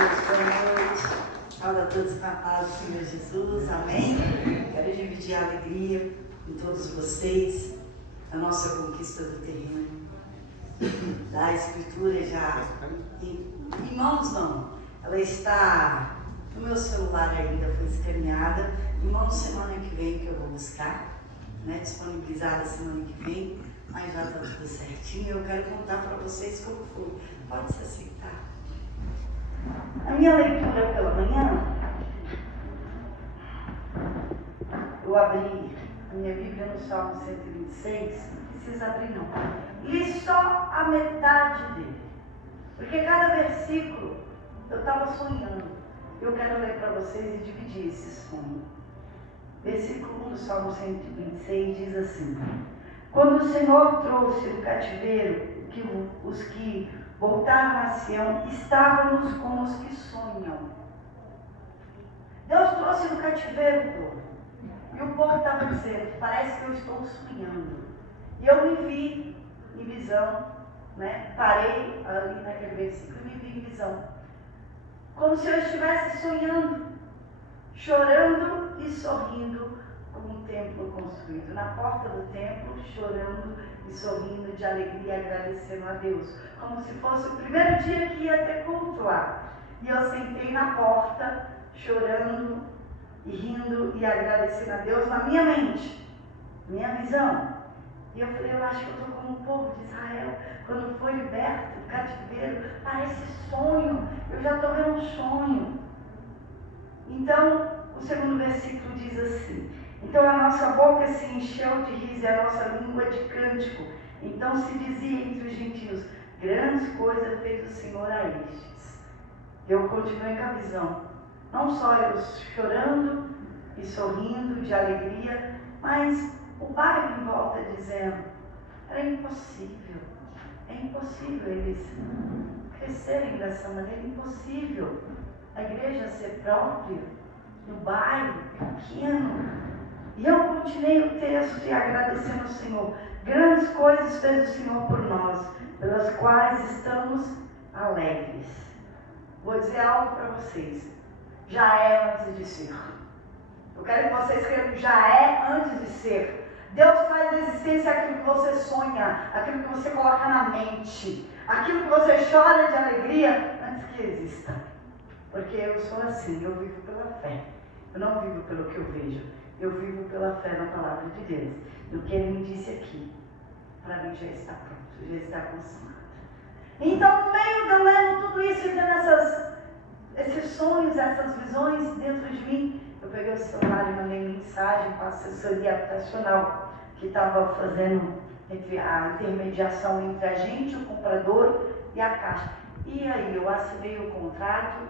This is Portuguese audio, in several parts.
Deus, boa noite. Fala a todos com a paz do Senhor Jesus, amém? Quero dividir a alegria com todos vocês, a nossa conquista do terreno, da Escritura já em mãos não, ela está no meu celular ainda, foi escaneada, irmãos, semana que vem que eu vou buscar, né, disponibilizada semana que vem, mas já está tudo certinho. Eu quero contar para vocês como foi. Pode se aceitar. A minha leitura pela manhã, eu abri a minha Bíblia no Salmo 126, não precisa abrir não. Li só a metade dele, porque cada versículo eu estava sonhando. Eu quero ler para vocês e dividir esse sonho. Versículo 1 do Salmo 126 diz assim: quando o Senhor trouxe do cativeiro os que voltaram a Sião, estávamos como os que sonham. Deus trouxe do cativeiro o povo. E o povo estava dizendo, parece que eu estou sonhando. E eu me vi em visão, né? Parei ali naquele versículo e me vi em visão. Como se eu estivesse sonhando, chorando e sorrindo, como um templo construído. Na porta do templo, chorando e sorrindo de alegria, agradecendo a Deus. Como se fosse o primeiro dia que ia ter culto lá. E eu sentei na porta, chorando e rindo e agradecendo a Deus na minha mente, minha visão. E eu falei, eu acho que eu estou como o povo de Israel, quando foi liberto do cativeiro, parece sonho, eu já estou vendo um sonho. Então, o segundo versículo diz assim: então a nossa boca se encheu de riso e a nossa língua de cântico. Então se dizia entre os gentios, grandes coisas fez o Senhor a estes. Eu continuei com a visão, não só eu chorando e sorrindo de alegria, mas o bairro em volta dizendo, era impossível, é impossível eles crescerem dessa maneira, impossível a igreja ser própria, no bairro pequeno. E eu continuei o texto e agradecendo ao Senhor. Grandes coisas fez o Senhor por nós, pelas quais estamos alegres. Vou dizer algo para vocês. Já é antes de ser. Eu quero que vocês escrevam, já é antes de ser. Deus traz à existência aquilo que você sonha, aquilo que você coloca na mente, aquilo que você chora de alegria antes que exista. Porque eu sou assim, eu vivo pela fé. Eu não vivo pelo que eu vejo. Eu vivo pela fé na palavra de Deus. No que Ele me disse aqui, para mim já está pronto, já está consumado. Então, no meio de eu lendo tudo isso e tendo esses sonhos, essas visões dentro de mim, eu peguei o celular e mandei mensagem para a assessoria habitacional, que estava fazendo a intermediação entre a gente, o comprador e a Caixa. E aí, eu assinei o contrato,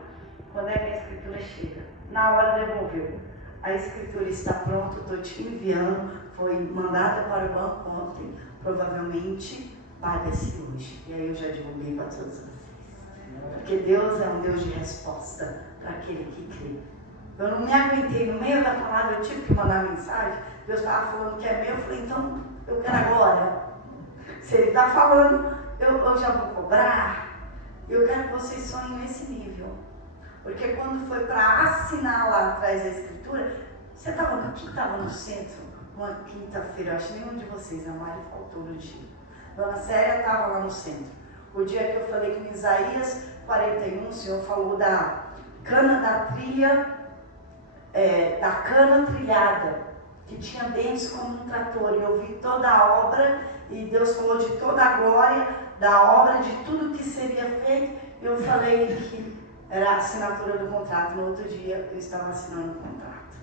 quando é que a escritura chega? Na hora devolveu. A escritura está pronta, estou te enviando, foi mandada para o banco ontem, provavelmente paga-se hoje. E aí eu já divulguei para todos vocês. Porque Deus é um Deus de resposta para aquele que crê. Eu não me aguentei, no meio da palavra eu tive que mandar mensagem, Deus estava falando que é meu, eu falei, então eu quero agora. Se Ele está falando, eu já vou cobrar. Eu quero que vocês sonhem nesse nível. Porque quando foi para assinar lá atrás da escritura, você estava no centro, uma quinta-feira, eu acho que nenhum de vocês, a Mari faltou no dia. Dona Célia estava lá no centro. O dia que eu falei que em Isaías 41, o Senhor falou da cana da trilha, da cana trilhada, que tinha dentes como um trator. E eu vi toda a obra, e Deus falou de toda a glória da obra, de tudo que seria feito. E eu falei que era a assinatura do contrato. No outro dia eu estava assinando o contrato.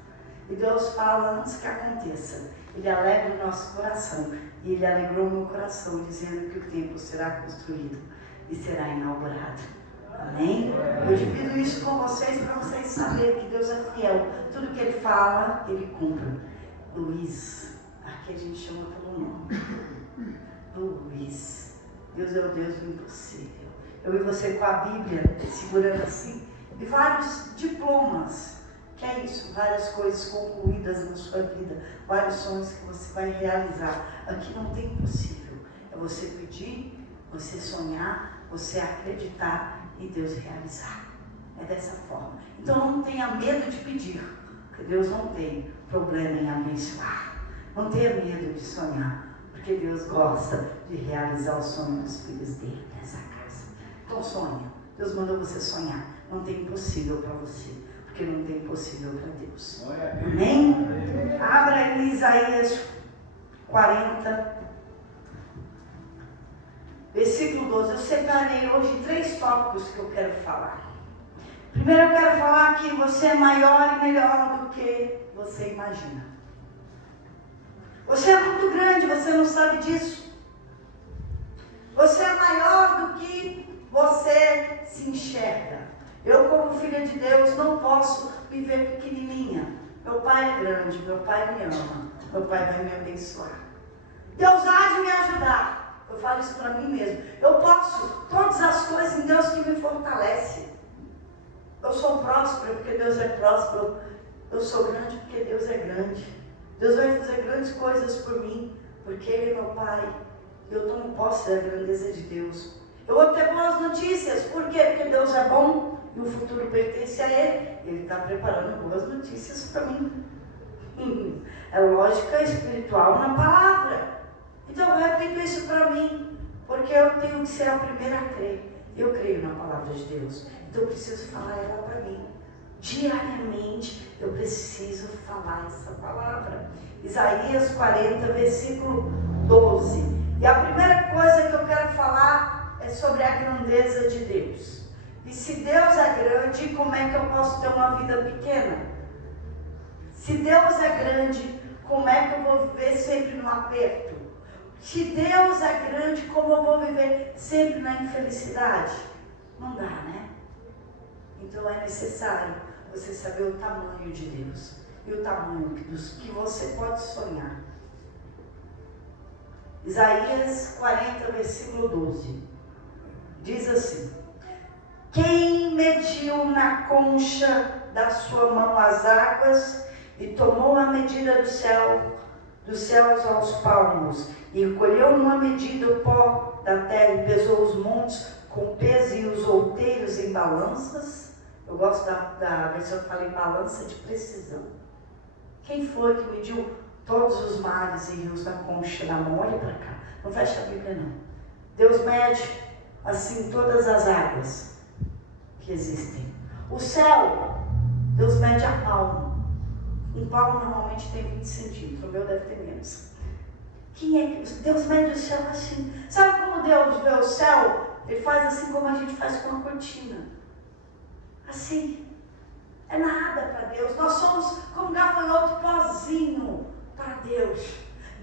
E Deus fala antes que aconteça. Ele alegra o nosso coração. E Ele alegrou o meu coração, dizendo que o templo será construído e será inaugurado. Amém? Eu divido isso com vocês para vocês saberem que Deus é fiel. Tudo que Ele fala, Ele cumpre. Luiz, aqui a gente chama pelo nome. Luiz, Deus é o Deus do impossível. Eu e você com a Bíblia, segurando assim, e vários diplomas, que é isso, várias coisas concluídas na sua vida, vários sonhos que você vai realizar. Aqui não tem impossível, é você pedir, você sonhar, você acreditar e Deus realizar. É dessa forma. Então não tenha medo de pedir, porque Deus não tem problema em abençoar. Não tenha medo de sonhar, porque Deus gosta de realizar o sonho dos filhos dele nessa casa. Então sonha. Deus mandou você sonhar. Não tem impossível para você, porque não tem impossível para Deus. Amém? Abra em Isaías 40, versículo 12. Eu separei hoje 3 tópicos que eu quero falar. Primeiro eu quero falar que você é maior e melhor do que você imagina. Você é muito grande, você não sabe disso. Você é maior do que você se enxerga. Eu, como filha de Deus, não posso me ver pequenininha. Meu pai é grande, meu pai me ama, meu pai vai me abençoar. Deus há de me ajudar. Eu falo isso para mim mesmo. Eu posso todas as coisas em Deus que me fortalece. Eu sou próspero porque Deus é próspero. Eu sou grande porque Deus é grande. Deus vai fazer grandes coisas por mim, porque Ele é meu Pai. Eu tomo posse da grandeza de Deus. Eu vou ter boas notícias. Por quê? Porque Deus é bom e o futuro pertence a Ele. Ele está preparando boas notícias para mim. É lógica espiritual na palavra. Então eu repito isso para mim, porque eu tenho que ser a primeira a crer. Eu creio na palavra de Deus, então eu preciso falar ela para mim. Diariamente eu preciso falar essa palavra. Isaías 40, versículo 12. E a primeira coisa que eu quero falar é sobre a grandeza de Deus. E se Deus é grande, como é que eu posso ter uma vida pequena? Se Deus é grande, como é que eu vou viver sempre no aperto? Se Deus é grande, como eu vou viver sempre na infelicidade? Não dá, né? Então é necessário você saber o tamanho de Deus e o tamanho dos que você pode sonhar. Isaías 40, versículo 12. Diz assim: quem mediu na concha da sua mão as águas e tomou a medida do céu, dos céus aos palmos, e colheu numa medida o pó da terra e pesou os montes com peso e os outeiros em balanças. Eu gosto da versão que fala em balança de precisão. Quem foi que mediu todos os mares e rios na concha da mão? Olha para cá, não fecha a Bíblia não. Deus mede assim todas as águas que existem. O céu, Deus mede a palma. Um palmo normalmente tem 20 centímetros, o meu deve ter menos. Quem é que Deus mede o céu assim? Sabe como Deus vê o céu? Ele faz assim como a gente faz com a cortina. Assim. É nada para Deus. Nós somos como gafanhoto, pozinho para Deus.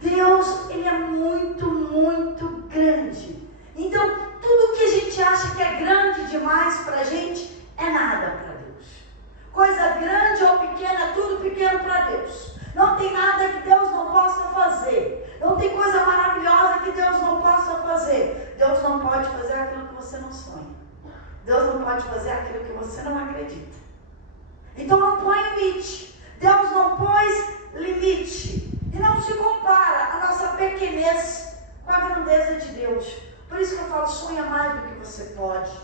Deus, Ele é muito, muito grande. Então, tudo que a gente acha que é grande demais para a gente, é nada para Deus. Coisa grande ou pequena, é tudo pequeno para Deus. Não tem nada que Deus não possa fazer. Não tem coisa maravilhosa que Deus não possa fazer. Deus não pode fazer aquilo que você não sonha. Deus não pode fazer aquilo que você não acredita. Então não põe limite. Deus não pôs limite. E não se compara a nossa pequenez com a grandeza de Deus. Por isso que eu falo, sonha mais do que você pode.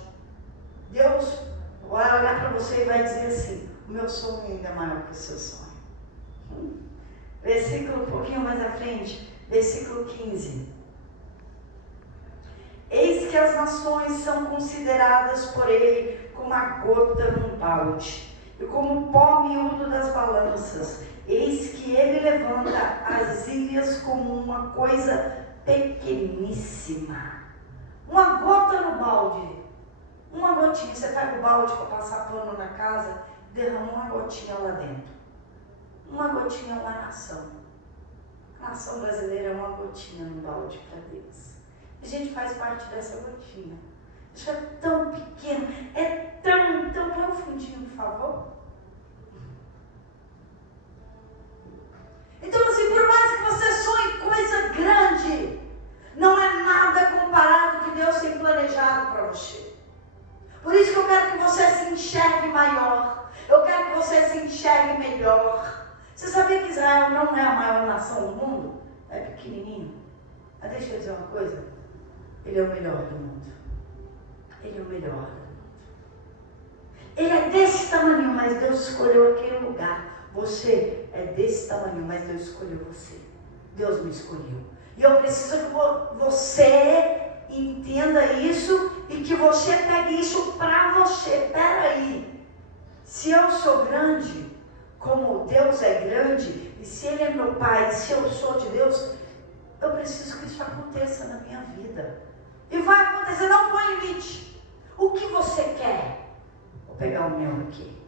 Deus vai olhar para você e vai dizer assim: o meu sonho ainda é maior que o seu sonho. Versículo um pouquinho mais à frente, versículo 15. Eis que as nações são consideradas por ele como a gota num balde, e como o pó miúdo das balanças. Eis que ele levanta as ilhas como uma coisa pequeníssima. Uma gota no balde. Uma gotinha. Você pega o balde para passar pano na casa, derrama uma gotinha lá dentro. Uma gotinha é uma nação. A nação brasileira é uma gotinha no balde para Deus. A gente faz parte dessa gotinha. Isso é tão pequeno, é tão profundinho, por favor. Então, assim, por mais que você sonhe coisa grande, não é nada comparado ao que Deus tem planejado para você. Por isso que eu quero que você se enxergue maior. Eu quero que você se enxergue melhor. Você sabia que Israel não é a maior nação do mundo? É pequenininho. Mas deixa eu dizer uma coisa. Ele é o melhor do mundo. Ele é o melhor do mundo. Ele é desse tamanho, mas Deus escolheu aquele lugar. Você é desse tamanho, mas Deus escolheu você. Deus me escolheu. E eu preciso que você entenda isso e que você pegue isso para você. Peraí, se eu sou grande, como Deus é grande, e se Ele é meu Pai, e se eu sou de Deus, eu preciso que isso aconteça na minha vida. E vai acontecer, não põe limite. O que você quer? Vou pegar o meu aqui.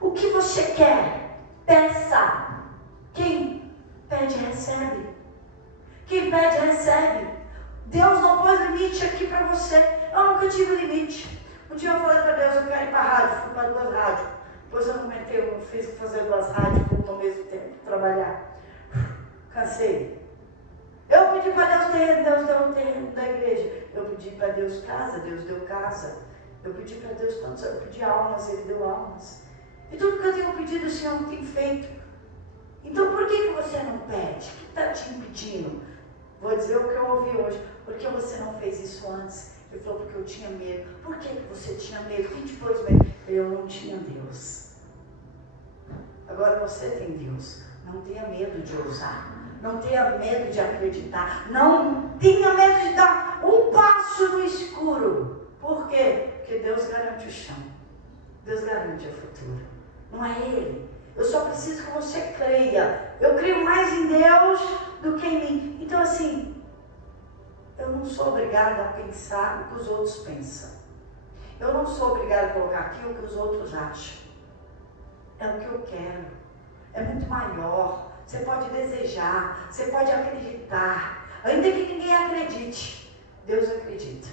O que você quer? Peça. Quem pede, recebe. Quem pede, recebe. Deus não pôs limite aqui para você. Eu nunca tive limite. Um dia eu falei para Deus, eu quero ir para a rádio. Fui para 2 rádios. Depois eu não metei, eu fiz fazer 2 rádios ao mesmo tempo, trabalhar. Cansei. Eu pedi para Deus terreno, Deus deu um terreno da igreja. Eu pedi para Deus casa, Deus deu casa. Eu pedi para Deus tantos, eu pedi almas, Ele deu almas. E tudo que eu tenho pedido, o Senhor não tem feito. Então por que você não pede? O que está te impedindo? Vou dizer o que eu ouvi hoje. Por que você não fez isso antes? Ele falou, porque eu tinha medo. Por que você tinha medo? Quem te pôs medo? Eu não tinha Deus. Agora você tem Deus. Não tenha medo de ousar. Não tenha medo de acreditar. Não tenha medo de dar um passo no escuro. Por quê? Porque Deus garante o chão. Deus garante o futuro. Não é Ele. Eu só preciso que você creia. Eu creio mais em Deus do que em mim. Então assim, eu não sou obrigada a pensar o que os outros pensam. Eu não sou obrigada a colocar aqui o que os outros acham. É o que eu quero. É muito maior. Você pode desejar, você pode acreditar. Ainda que ninguém acredite, Deus acredita.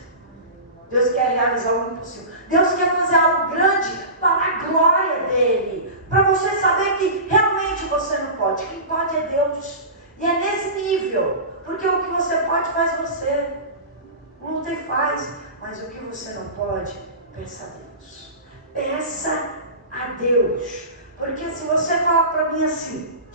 Deus quer realizar o impossível. Deus quer fazer algo grande para a glória dEle. Para você saber que realmente você não pode. Quem pode é Deus. E é nesse nível. Porque o que você pode faz você. Luta e faz. Mas o que você não pode, peça a Deus. Peça a Deus. Porque se você falar para mim assim,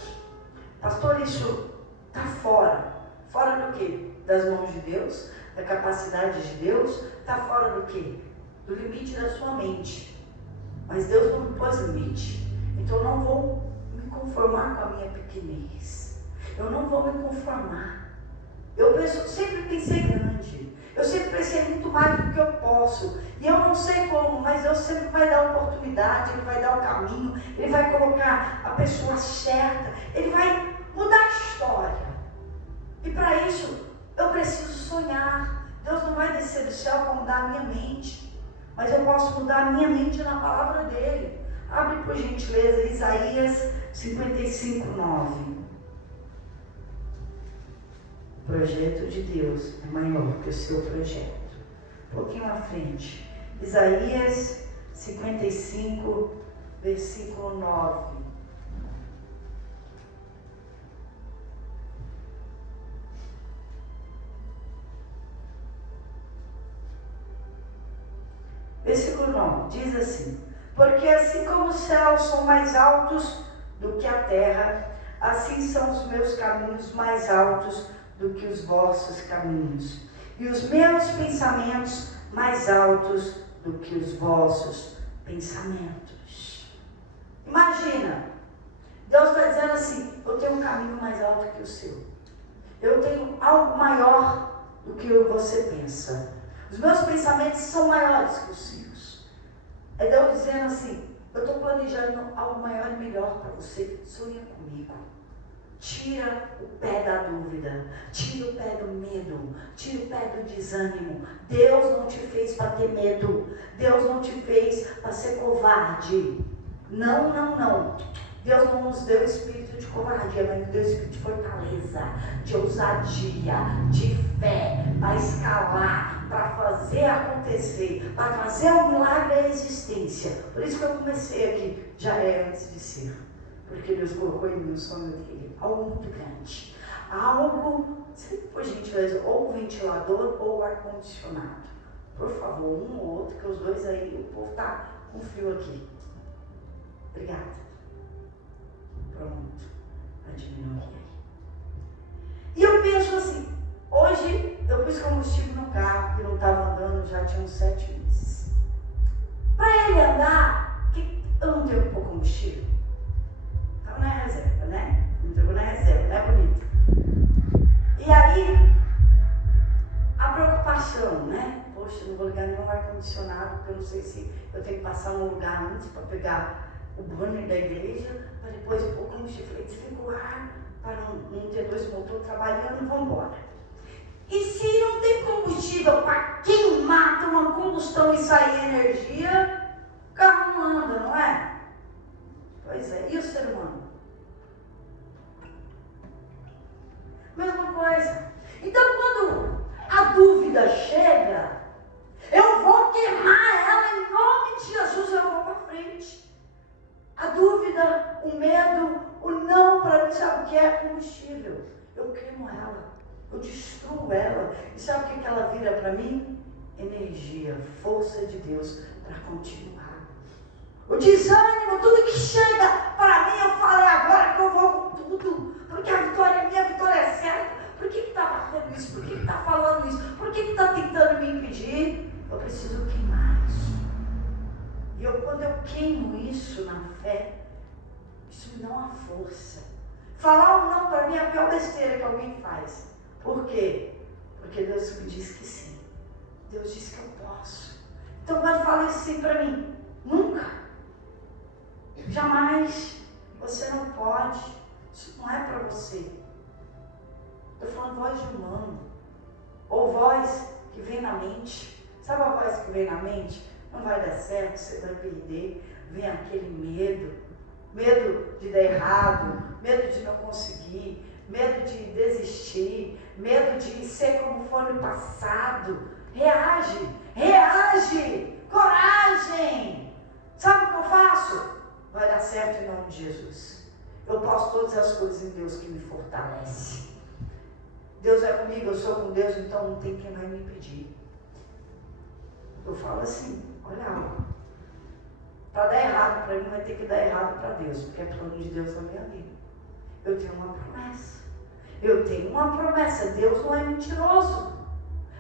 pastor, isso está fora. Fora do quê? Das mãos de Deus, da capacidade de Deus. Está fora do quê? Do limite da sua mente. Mas Deus não me pôs limite. Então eu não vou me conformar com a minha pequenez. Eu não vou me conformar. Eu sempre pensei grande. Eu sempre pensei muito mais do que eu posso. E eu não sei como, mas Deus sempre vai dar a oportunidade, Ele vai dar o caminho, Ele vai colocar a pessoa certa, Ele vai mudar a história. E para isso, eu preciso sonhar. Deus não vai descer do céu para mudar a minha mente. Mas eu posso mudar a minha mente na palavra dEle. Abre por gentileza Isaías 55:9. O projeto de Deus é maior que o seu projeto. Um pouquinho à frente. Isaías 55, versículo 9. Versículo 9 diz assim: porque assim como os céus são mais altos do que a terra, assim são os meus caminhos mais altos do que os vossos caminhos, e os meus pensamentos mais altos do que os vossos pensamentos. Imagina, Deus está dizendo assim: eu tenho um caminho mais alto que o seu, eu tenho algo maior do que você pensa, os meus pensamentos são maiores que os seus. É Deus dizendo assim: eu estou planejando algo maior e melhor para você, sonha comigo. Tira o pé da dúvida, tira o pé do medo, tira o pé do desânimo. Deus não te fez para ter medo, Deus não te fez para ser covarde. Não, não, não. Deus não nos deu espírito de covardia, mas nos deu espírito de fortaleza, de ousadia, de fé, para escalar, para fazer acontecer, para trazer um milagre à existência. Por isso que eu comecei aqui, já é antes de ser. Porque Deus colocou em mim o sonho dele, algo muito grande. Algo, por gentileza, ou ventilador ou ar-condicionado. Por favor, um ou outro, que os dois aí, o povo está com frio aqui. Obrigada. Pronto, vai diminuir aí. E eu penso assim, hoje eu pus combustível no carro, que não estava andando, já tinha uns 7 meses. ar-condicionado, porque eu não sei se eu tenho que passar num lugar antes para pegar o banner da igreja, para depois pôr combustível. Falei, desliga o ar para não ter dois motores trabalhando, vamos embora. E se não tem combustível para queimar, ter uma combustão e sair energia, o carro não anda, não é? Pois é, e o ser humano? Mesma coisa. Então, quando a dúvida chega, eu vou queimar ela em nome de Jesus, eu vou para frente. A dúvida, o medo, o não para mim, sabe o que é combustível? Eu queimo ela, eu destruo ela. E sabe o que ela vira para mim? Energia, força de Deus para continuar. O desânimo, tudo que chega para mim, eu falo, é agora que eu vou com tudo. Porque a vitória é minha, a vitória é certa. Por que está batendo isso? Por que está falando isso? Por que está tentando me impedir? Eu preciso queimar isso. E quando eu queimo isso na fé, isso me dá uma força. Falar ou não para mim é a pior besteira que alguém faz. Por quê? Porque Deus me diz que sim. Deus diz que eu posso. Então quando fala assim para mim, nunca. Jamais. Você não pode. Isso não é para você. Estou falando voz de humano. Ou voz que vem na mente. Sabe a voz que vem na mente? Não vai dar certo, você vai perder. Vem aquele medo. Medo de dar errado. Medo de não conseguir. Medo de desistir. Medo de ser como foi no passado. Reage. Reage. Coragem. Sabe o que eu faço? Vai dar certo em nome de Jesus. Eu posso todas as coisas em Deus que me fortalece. Deus é comigo, eu sou com Deus, então não tem quem vai me impedir. Eu falo assim, olha, para dar errado para mim vai ter que dar errado para Deus, porque é plano de Deus na minha vida. Eu tenho uma promessa. Eu tenho uma promessa. Deus não é mentiroso.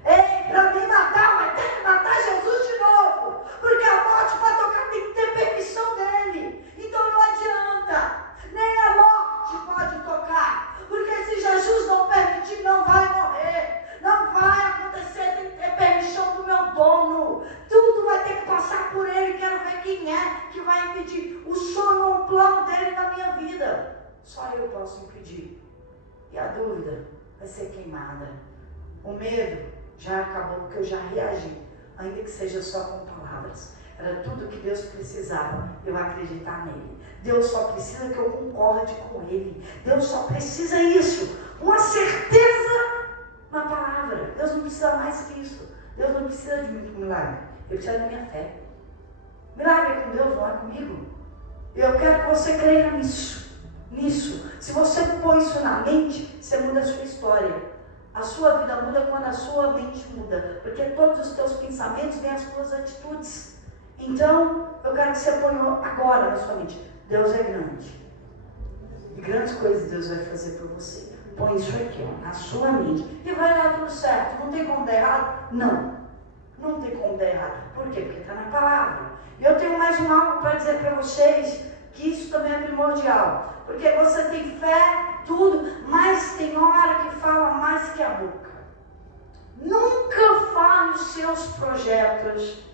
Ei, para me matar, vai ter que matar Jesus de novo. Porque a morte para tocar tem que ter permissão dele. Então não adianta. Nem a morte pode tocar. Porque se Jesus não permitir, não vai morrer. Não vai acontecer, tem que ter permissão do meu dono. Tudo vai ter que passar por ele. Quero ver quem é que vai impedir o sonho ou o plano dele na minha vida. Só eu posso impedir. E a dúvida vai ser queimada. O medo já acabou, porque eu já reagi, ainda que seja só com palavras. Era tudo que Deus precisava, eu acreditar nele. Deus só precisa que eu concorde com ele. Deus só precisa isso, uma certeza na palavra. Deus não precisa mais que isso. Deus não precisa de muito milagre, ele precisa da minha fé. Milagre é com Deus, não é comigo. Eu quero que você creia nisso. Se você põe isso na mente, você muda a sua história. A sua vida muda quando a sua mente muda, porque todos os teus pensamentos vêm as tuas atitudes. Então, eu quero que você ponha agora na sua mente, Deus é grande. E grandes coisas Deus vai fazer por você. Põe isso aqui, ó, na sua mente. E vai dar tudo certo. Não tem como dar errado? Não tem como dar errado. Por quê? Porque está na palavra. E eu tenho mais algo para dizer para vocês, que isso também é primordial. Porque você tem fé, tudo, mas tem hora que fala mais que a boca. Nunca fale os seus projetos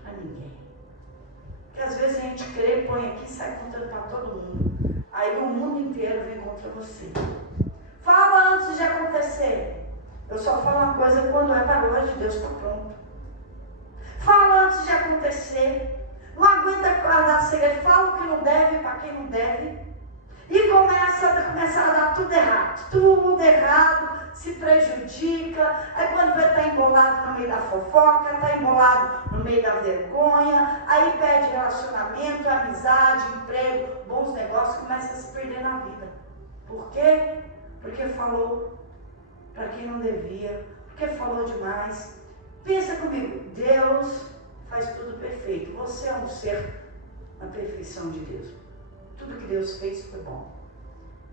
para ninguém. Porque às vezes a gente crê, põe aqui e sai contando para todo mundo. Aí o mundo inteiro vem contra você. Fala antes de acontecer. Eu só falo uma coisa quando é para a glória de Deus, está pronto. Fala antes de acontecer. Não aguenta guardar segredo. Fala o que não deve para quem não deve. E começa a dar tudo errado, se prejudica. Aí quando vai estar embolado no meio da fofoca, está embolado no meio da vergonha, aí perde relacionamento, amizade, emprego, bons negócios, começa a se perder na vida. Por quê? Porque falou para quem não devia, porque falou demais. Pensa comigo, Deus faz tudo perfeito. Você é um ser na perfeição de Deus. Tudo que Deus fez foi bom.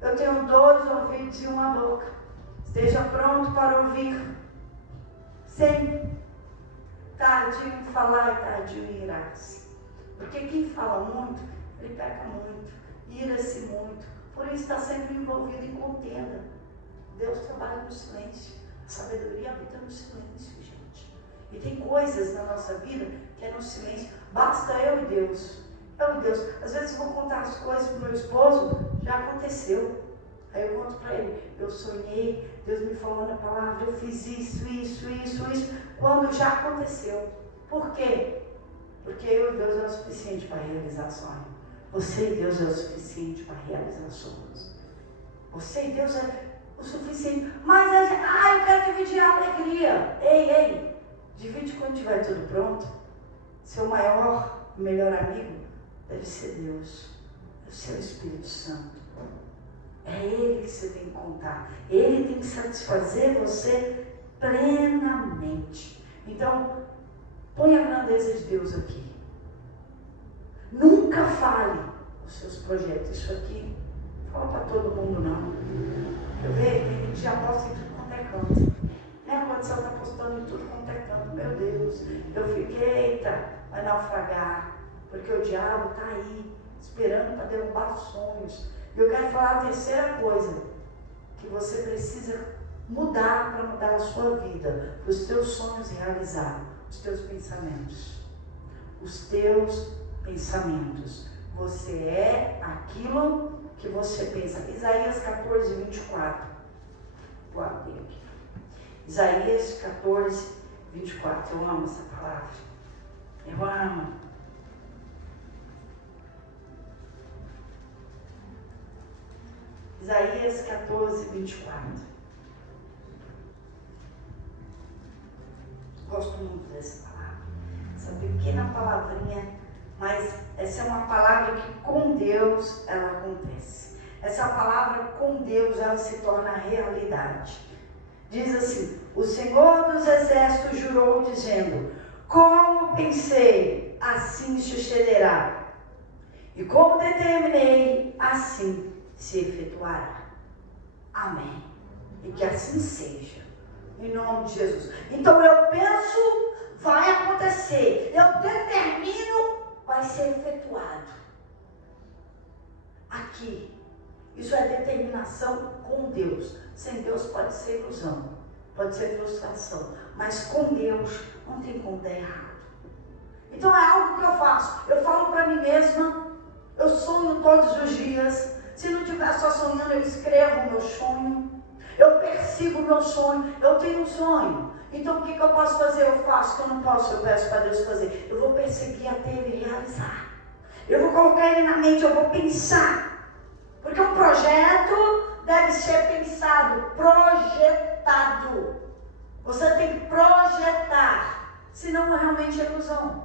Eu tenho 2 ouvidos e uma boca. Esteja pronto para ouvir. Sempre. Tardio em falar e tardio em irar-se. Porque quem fala muito, ele peca muito. Ira-se muito. Por isso está sempre envolvido em contenda. Deus trabalha no silêncio. A sabedoria habita no silêncio, gente. E tem coisas na nossa vida que é no silêncio. Basta eu e Deus. Eu e Deus. Às vezes eu vou contar as coisas para o meu esposo, já aconteceu. Aí eu conto para ele, eu sonhei, Deus me falou na palavra, eu fiz isso, quando já aconteceu. Por quê? Porque eu e Deus é o suficiente para realizar sonho. Você e Deus é o suficiente para realizar sonhos. Você e Deus é o suficiente. Mas eu quero dividir a alegria. Ei, divide quando tiver tudo pronto. Seu maior e melhor amigo deve ser Deus, deve ser o Espírito Santo. É Ele que você tem que contar. Ele tem que satisfazer você plenamente. Então, põe a grandeza de Deus aqui. Nunca fale os seus projetos. Isso aqui, não fala para todo mundo não. Eu vejo, tem gente que já posta em tudo quanto é canto. Minha condição está postando em tudo quanto é canto. Meu Deus, eu fiquei, eita, vai naufragar. Porque o diabo está aí, esperando para derrubar os sonhos. E eu quero falar a terceira coisa, que você precisa mudar para mudar a sua vida, para os teus sonhos realizar, os teus pensamentos. Os teus pensamentos. Você é aquilo que você pensa. Isaías 14, 24. Vou abrir aqui. Isaías 14, 24. Eu amo essa palavra. Eu amo. Isaías 14, 24. Gosto muito dessa palavra. Essa pequena palavrinha, mas essa é uma palavra que com Deus ela acontece. Essa palavra com Deus ela se torna realidade. Diz assim: o Senhor dos Exércitos jurou dizendo: como pensei, assim sucederá. E como determinei, assim se efetuará. Amém. E que assim seja. Em nome de Jesus. Então eu penso, vai acontecer. Eu determino, vai ser efetuado. Aqui. Isso é determinação com Deus. Sem Deus pode ser ilusão, pode ser frustração. Mas com Deus não tem como dar errado. Então é algo que eu faço. Eu falo para mim mesma. Eu sonho todos os dias. Se não estiver só sonhando, eu escrevo o meu sonho. Eu persigo o meu sonho. Eu tenho um sonho. Então o que eu posso fazer? Eu faço. O que eu não posso, eu peço para Deus fazer. Eu vou perseguir até Ele realizar. Eu vou colocar Ele na mente. Eu vou pensar. Porque um projeto deve ser pensado, projetado. Você tem que projetar. Senão realmente é ilusão.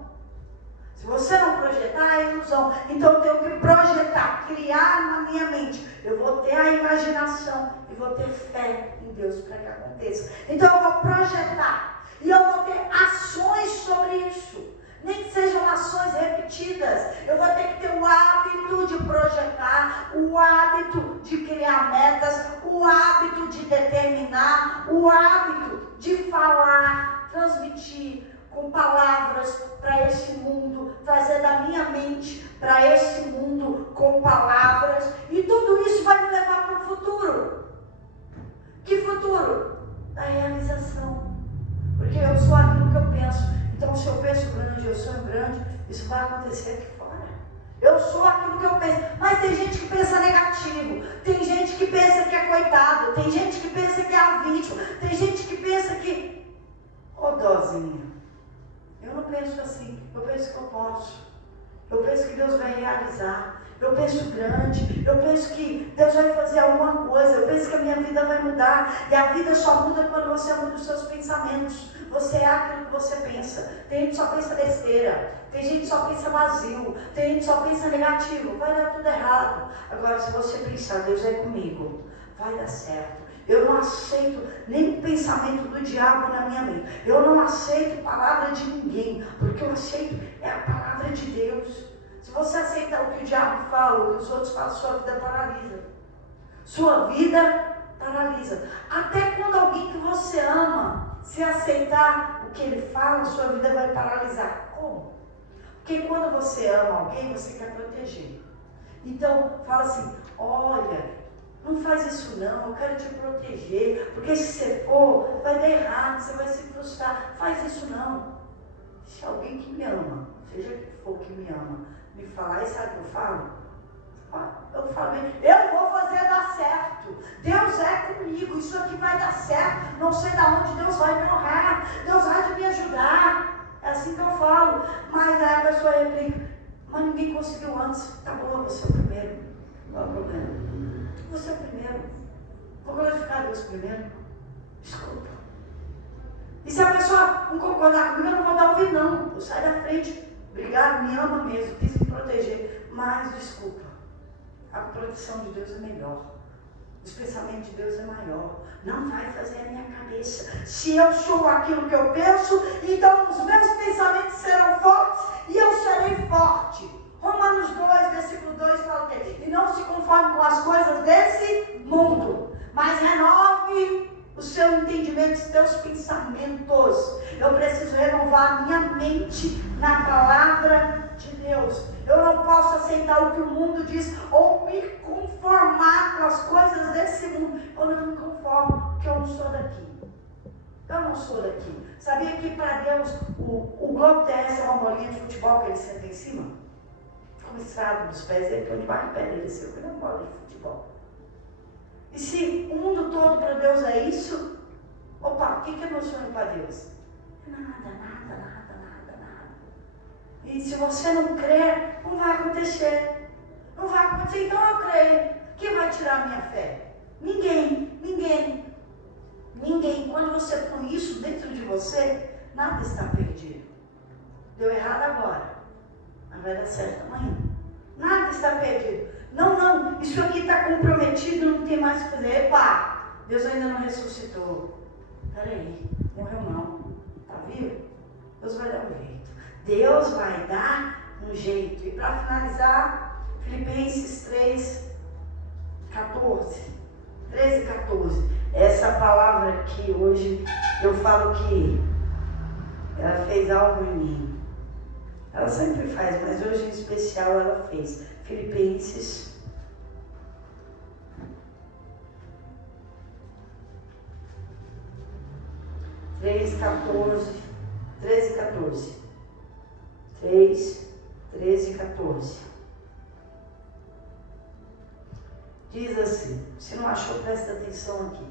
Se você não projetar, é ilusão. Então eu tenho que projetar, criar na minha mente. Eu vou ter a imaginação e vou ter fé em Deus para que aconteça. Então eu vou projetar. E eu vou ter ações sobre isso. Nem que sejam ações repetidas. Eu vou ter que ter o hábito de projetar, o hábito de criar metas, o hábito de determinar, o hábito de falar, transmitir com palavras para esse mundo, trazer da minha mente para esse mundo com palavras, e tudo isso vai me levar para o futuro. Que futuro? Da realização. Porque eu sou aquilo que eu penso. Então se eu penso grande, eu sonho grande, isso vai acontecer aqui fora. Eu sou aquilo que eu penso. Mas tem gente que pensa negativo, tem gente que pensa que é coitado, tem gente que pensa que é a vítima, tem gente que pensa que... Ô dozinha, eu não penso assim, eu penso que eu posso. Eu penso que Deus vai realizar. Eu penso grande. Eu penso que Deus vai fazer alguma coisa. Eu penso que a minha vida vai mudar. E a vida só muda quando você muda os seus pensamentos. Você é aquilo que você pensa. Tem gente que só pensa besteira. Tem gente que só pensa vazio. Tem gente que só pensa negativo. Vai dar tudo errado. Agora, se você pensar, Deus é comigo, vai dar certo. Eu não aceito nem pensamento do diabo na minha mente. Eu não aceito palavra de ninguém, porque eu aceito é a palavra de Deus. Se você aceitar o que o diabo fala, o que os outros falam, sua vida paralisa. Sua vida paralisa. Até quando alguém que você ama, se aceitar o que ele fala, sua vida vai paralisar. Como? Porque quando você ama alguém, você quer proteger. Então, fala assim, olha... Não faz isso não, eu quero te proteger, porque se você for, vai dar errado, você vai se frustrar. Faz isso não. Se alguém que me ama, seja quem for que me ama, me falar, e sabe o que eu falo? Eu falo, eu vou fazer dar certo. Deus é comigo, isso aqui vai dar certo. Não sei de onde Deus vai me honrar, Deus vai me ajudar. É assim que eu falo. Mas aí a pessoa replica, mas ninguém conseguiu antes. Tá bom, você é o primeiro. Qual é o problema? Você é o primeiro. Vou glorificar Deus primeiro. Desculpa. E se a pessoa não concordar comigo, eu não vou dar ouvido não. Eu saio da frente. Obrigado, me ama mesmo, quis me proteger. Mas desculpa. A proteção de Deus é melhor. Os pensamentos de Deus é maior. Não vai fazer a minha cabeça. Se eu sou aquilo que eu penso, então os meus pensamentos serão fortes e eu serei forte. Romanos 2, versículo 2 fala que e não se conforme com as coisas desse mundo, mas renove o seu entendimento, os teus pensamentos. Eu preciso renovar a minha mente na palavra de Deus. Eu não posso aceitar o que o mundo diz ou me conformar com as coisas desse mundo. Eu não me conformo, porque eu não sou daqui. Eu não sou daqui. Sabia que para Deus o globo terrestre é uma bolinha de futebol que ele senta em cima? Com o estrado dos pés dele, que debaixo do pé dele desceu, que não é uma bola de futebol. E se o mundo todo para Deus é isso, opa, o que é meu sonho para Deus? Nada. E se você não crer, não vai acontecer. Não vai acontecer, então eu creio. Quem vai tirar a minha fé? Ninguém. Quando você põe isso dentro de você, nada está perdido. Deu errado agora, mas vai dar certo amanhã. Nada está perdido. Não, isso aqui está comprometido, não tem mais o que fazer. Epa, Deus ainda não ressuscitou. Peraí, morreu não. Está vivo? Deus vai dar um jeito. Deus vai dar um jeito. E para finalizar, Filipenses 13 e 14. Essa palavra aqui hoje, eu falo que ela fez algo em mim. Ela sempre faz, mas hoje em especial ela fez. Filipenses 13 e 14. Diz assim, se não achou, presta atenção aqui.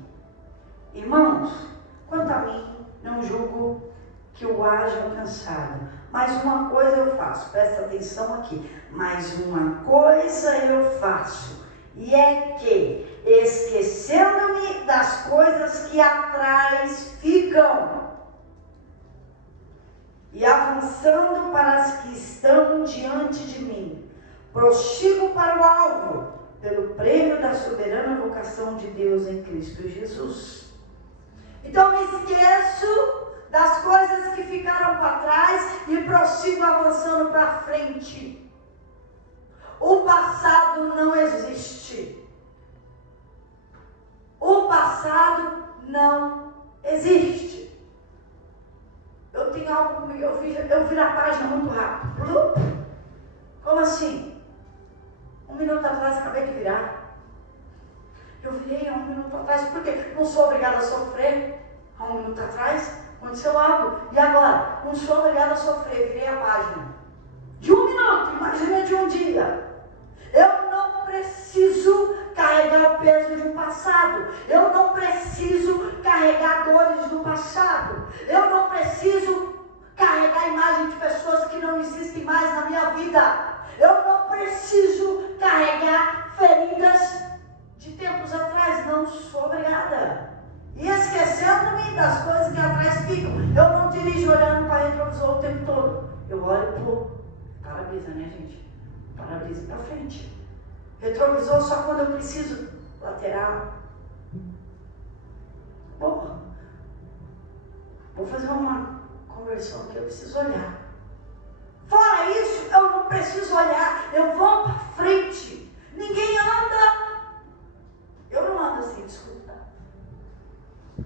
Irmãos, quanto a mim, não julgo que o haja alcançado. Mas uma coisa eu faço, presta atenção aqui. Mas uma coisa eu faço, e é que, esquecendo-me das coisas que atrás ficam, e avançando para as que estão diante de mim, prossigo para o alvo, pelo prêmio da soberana vocação de Deus em Cristo Jesus. Então me esqueço das coisas que ficaram para trás e prossigo avançando para frente. O passado não existe. O passado não existe. Eu tenho algo comigo, eu viro a página muito rápido. Como assim? 1 minuto atrás acabei de virar. Eu virei há 1 minuto atrás, porque não sou obrigada a sofrer. Há 1 minuto atrás aconteceu algo. E agora? Não sou obrigada a sofrer, virei a página. De 1 minuto, imagina de um dia. Eu não preciso carregar o peso de um passado. Eu não preciso carregar dores do passado. Eu não preciso carregar a imagem de pessoas que não existem mais na minha vida. Eu não preciso carregar feridas de tempos atrás. Não sou obrigada. E esquecendo-me das coisas que atrás ficam. Eu não dirijo olhando para retrovisor o tempo todo. Eu olho pro para-brisa, né, gente? Para-brisa para frente. Retrovisor só quando eu preciso. Lateral. Bom, vou fazer uma conversão aqui, eu preciso olhar. Fora isso, eu não preciso olhar. Eu vou para frente. Ninguém anda. Eu não ando assim, desculpa.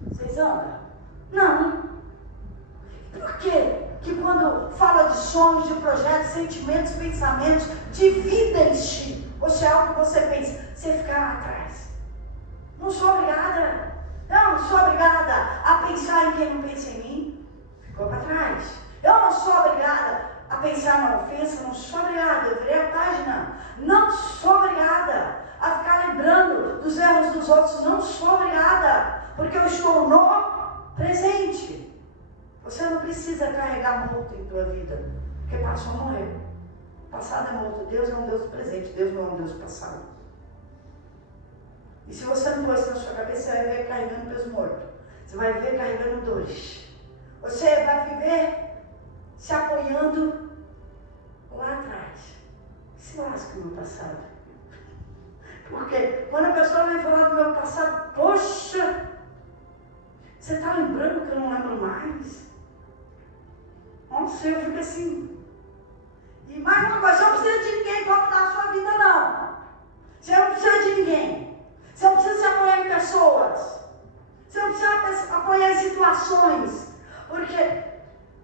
Vocês andam? Não. Por quê? Que quando fala de sonhos, de projetos, sentimentos, pensamentos, dividem-se. Ou se é algo que você pensa, você ficar lá atrás. Não sou obrigada. Eu não sou obrigada a pensar em quem não pensa em mim. Ficou para trás. Eu não sou obrigada a pensar na ofensa. Não sou obrigada. Eu virei a página. Não sou obrigada a ficar lembrando dos erros dos outros. Não sou obrigada. Porque eu estou no presente. Você não precisa carregar morto em tua vida. Porque passou, morreu. Passado é morto. Deus é um Deus do presente. Deus não é um Deus do passado. E se você não pôr isso na sua cabeça, você vai ver carregando peso morto. Você vai ver carregando dores. Você vai viver se apoiando lá atrás. Se lasca no passado. Porque quando a pessoa vem falar do meu passado, poxa, você está lembrando que eu não lembro mais? Nossa, eu fico assim. E mais uma coisa, você não precisa de ninguém para mudar a sua vida, não. Você não precisa de ninguém. Você não precisa se apoiar em pessoas. Você não precisa apoiar em situações. Porque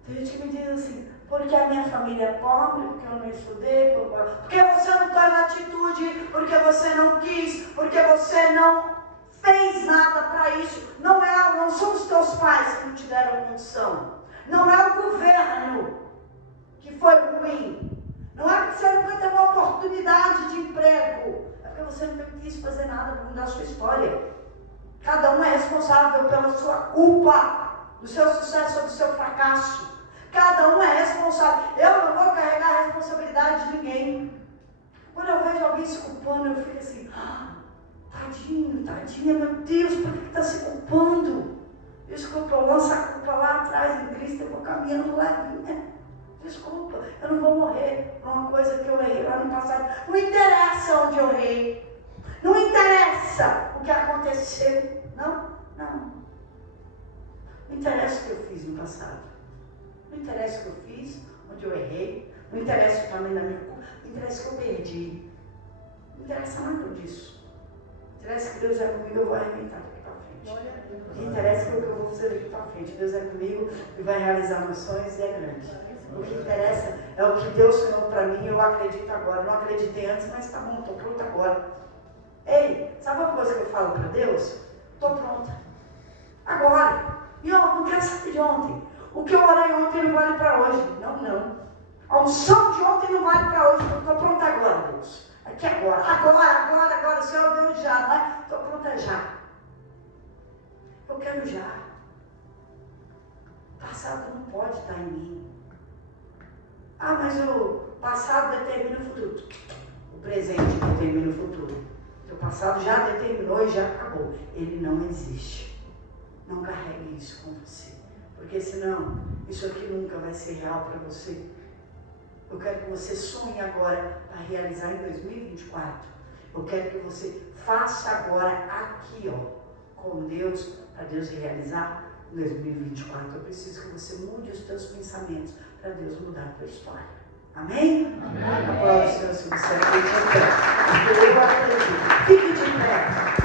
tem gente que me diz assim, porque a minha família é pobre, porque eu não estudei, porque você não teve atitude, porque você não quis, porque você não fez nada para isso. Não são os teus pais que não te deram condição. Não é o governo que foi ruim. Não é porque você nunca teve uma oportunidade de emprego. É porque você nunca quis fazer nada para mudar a sua história. Cada um é responsável pela sua culpa, do seu sucesso ou do seu fracasso. Cada um é responsável. Eu não vou carregar a responsabilidade de ninguém. Quando eu vejo alguém se culpando, eu fico assim, tadinho, tadinha, meu Deus, por que está se culpando? Desculpa, eu lanço a culpa lá atrás em Cristo, eu vou caminhando levinha. Desculpa, eu não vou morrer por uma coisa que eu errei lá no passado. Não interessa onde eu errei. Não interessa o que aconteceu. Não. Não interessa o que eu fiz no passado. Não interessa o que eu fiz, onde eu errei. Não interessa o tamanho da minha culpa. Não interessa o que eu perdi. Não interessa nada disso. Não interessa que Deus é comigo, eu vou arrebentar daqui para frente. O que interessa é o que eu vou fazer daqui para frente. Deus é comigo e vai realizar meus sonhos e é grande. O que interessa é o que Deus sonhou para mim, eu acredito agora. Não acreditei antes, mas tá bom, estou pronta agora. Ei, sabe uma coisa que eu falo para Deus? Estou pronta. Agora. E eu não quero saber de ontem. O que eu orei ontem não vale para hoje. Não. A unção de ontem não vale para hoje. Estou pronta agora, Deus. Aqui agora. Agora. O Senhor deu já, não é? Estou pronta já. Eu quero já. O passado não pode estar em mim. Mas o passado determina o futuro. O presente determina o futuro. O passado já determinou e já acabou. Ele não existe. Não carregue isso com você. Porque senão, isso aqui nunca vai ser real para você. Eu quero que você sonhe agora para realizar em 2024. Eu quero que você faça agora aqui, com Deus, para Deus realizar em 2024. Eu preciso que você mude os teus pensamentos para Deus mudar a tua história. Amém? Amém. Aplausos, Senhor, se você acredita. Eu acredito. Fique de pé.